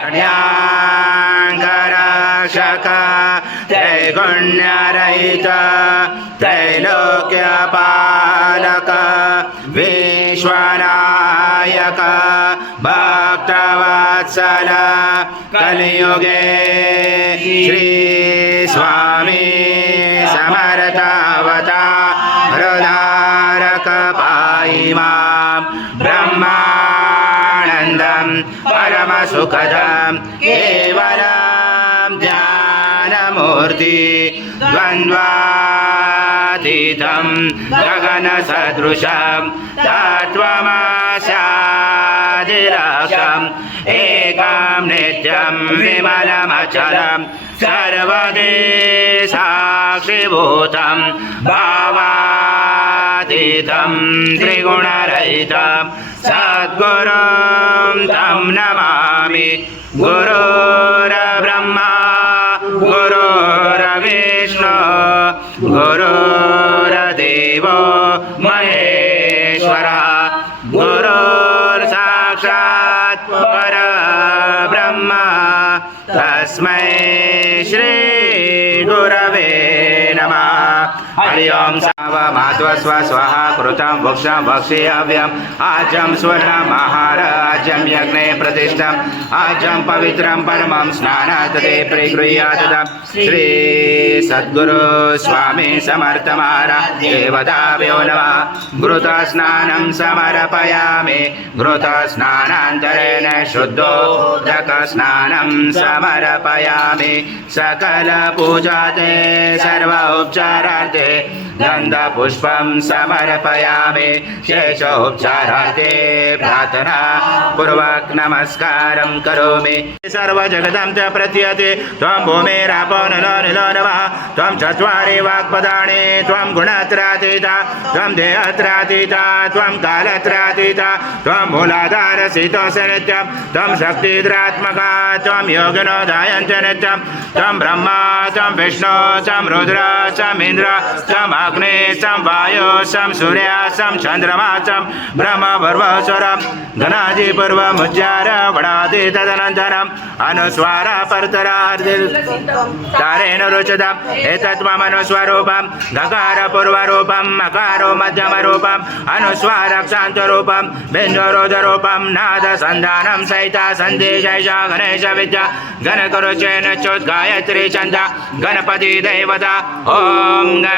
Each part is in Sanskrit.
कल्याणरक्षक त्रैगुण्यरहित त्रैलोक्यपालक विश्वनायक भक्तवत्सल कलियुगे श्री स्वामी समर्थवतारक पाहि मां ब्रह्मानन्दं परमसुखदं केवलं ज्ञानमूर्ति द्वन्द्वातीतं गगनसदृशं तत्त्वमस्यादिलक्ष्यम् एकं नित्यं विमलमचलं सर्वदि साक्षिभूतं भावातीतं त्रिगुणरहितं सद्गुरुं तं नमामि। गुरुर्ब्रह्मा गुरुर्विष्णु गुरुर्देवो महेश्वरः गुरुर्साक्षात् परब्रह्म तस्मै श्री गुरवे नमः। हरि ओं माध्वस्व स्वाहा कृतं वक्षं वक्ष्याम्यहम् आजं स्वर्णमहाराज्यं यज्ञे प्रतिष्ठम् आजं पवित्रं परमं स्नानादते प्रगृह्यादम् श्री सद्गुरु स्वामी समर्थ महाराज देवताभ्यो नमः। घृतस्नानं समर्पयामि घृतस्नानान्तरेण शुद्धोदकस्नानं समर्पयामि सकलपूजाते सर्वोपचारार्थे गन्धपुष्पं समर्पयामि शेषोपचारार्थे प्रार्थना पूर्वक नमस्कारं करोमि। सर्वजगतं च प्रतीयते त्वं भूमिरापो नलो निलो नमः त्वं चत्वारि वाक्पदानि त्वं गुणत्रयातीता त्वं देहत्रयातीता त्वं कालत्रयातीता त्वं मूलाधारसितोऽसि नित्यं त्वं शक्तिद्रात्मका त्वं योगिनोदयं च नित्यं त्वं ब्रह्मा त्वं विष्णु त्वं रुद्र त्वं इन्द्र त्वं अग्नि त्वं वायु त्वं सूर्य त्वं चन्द्रमा त्वं ब्रह्म भर्वस्वरं गणादिपूर्वमुच्चार वणादि तदनन्तरम् अनुस्वार परतरार्धेन रुचतम् एतत् मम अनुस्वरूपं गकार पूर्वरूपं मकारो मध्यमरूपं अनुस्वारक्षान्तरूपं बिन्दुरुदरूपं नाद सन्धानं सहिता सन्देशैषा गणेश विद्या गणकुरुचेन चोद्गायत्री छन्द गणपति देवता ॐ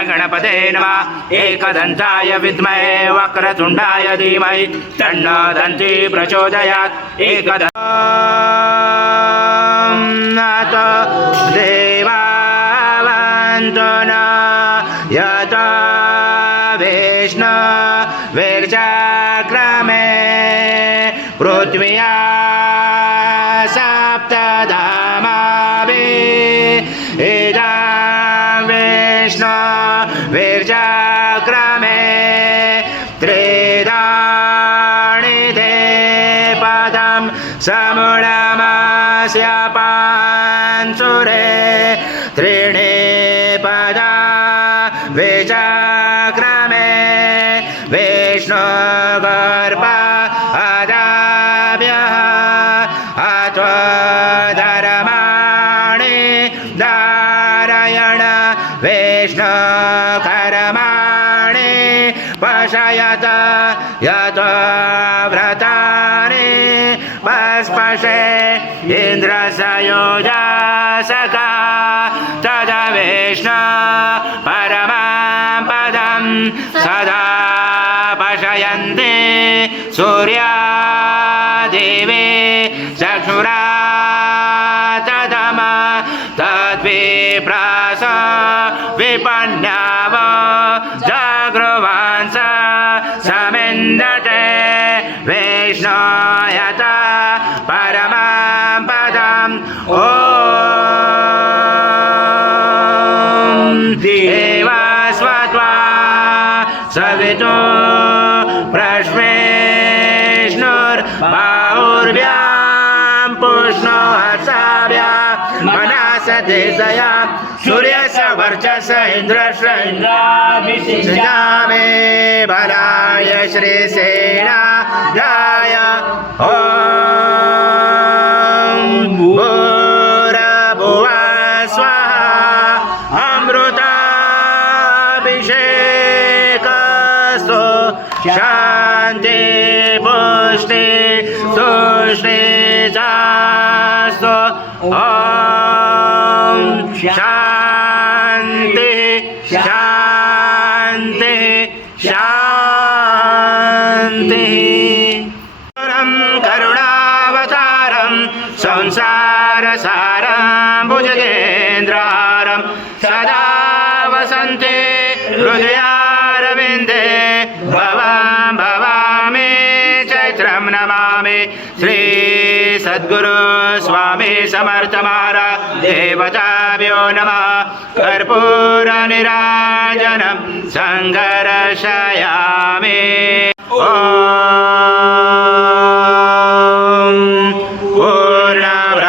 गणपते नमः। एकदन्ताय विद्महे वक्रतुण्डाय धीमहि तन्नो दन्ती प्रचोदयात्। एकदन्त देवावन्तो न यत विष्णु विर्चक्रमे पृथ्व्या सप्तधामाभिः इदं विष्णु विर्चक्रमे त्रिदाणि ते पदं समूढमस्य पांसुरे त्रीणि पदा विचक्रमे विष्णुगर्भादाभ्यः अत्वधर्माणि धारयण विष्णुकर्माणि पशयत यत व्रतानि पस्पशे इन्द्रसयोजासका तद विष्णु परमं पदं सदा पशयन्ति सूर्यादेवे चक्षुरा तदम तद्विप्रास विपन्याव जागृवांस समिन्दते विष्णुयत परमं पदम् ॐ देवस्वत्वा सवितो प्रश्वेष्णुर्बाहुर्भ्यां पुष्णो हर्षाभ्यां मनसते दया सूर्यस्य वर्चस इन्द्रस्य इन्द्राभिषिञ्चामे बलाय श्रीसेनाय ॐ शांति पुष्टि तुष्टि चास्तु ओम शांति शांति शांति करुणावतारं संसारसारं भुजगेन्द्रहारं सदा वसन्ते हृदयारविन्दे भवां भवामि चैत्रं नमामि श्री सद्गुरु स्वामी समर्थ महाराज देवताभ्यो नमः कर्पूरनिराजनं सङ्गर्षयामि ॐ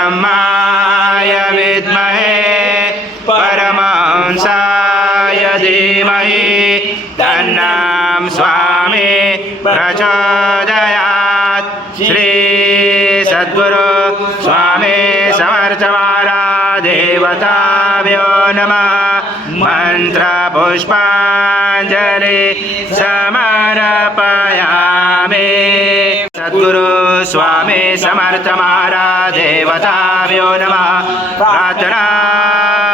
पूर्णब्रह्माय विद्महे परमहंसाय धीमहि तन्नं स्वामी प्रचोदयात् श्री सद्गुरु स्वामी समर्थ महाराज देवताभ्यो नमः मंत्रपुष्पाञ्जलि समर्पयामि सद्गुरु स्वामी समर्थ महाराज देवताभ्यो नमः प्रार्थना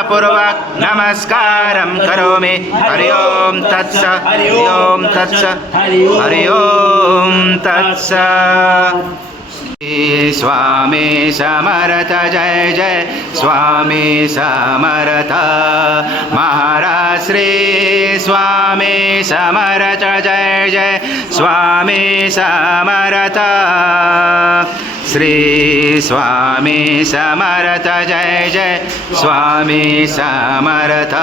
पूर्वक नमस्कारं करोमि हरि ओम तत्स हरि ओम तत्स हरि ओम तत्स स्वामी समर्थ जय जय स्वामी समर्थ महाराज श्री स्वामी समर्थ जय जय स्वामी समर्थ श्री स्वामी समर्थ जय जय स्वामी समर्थ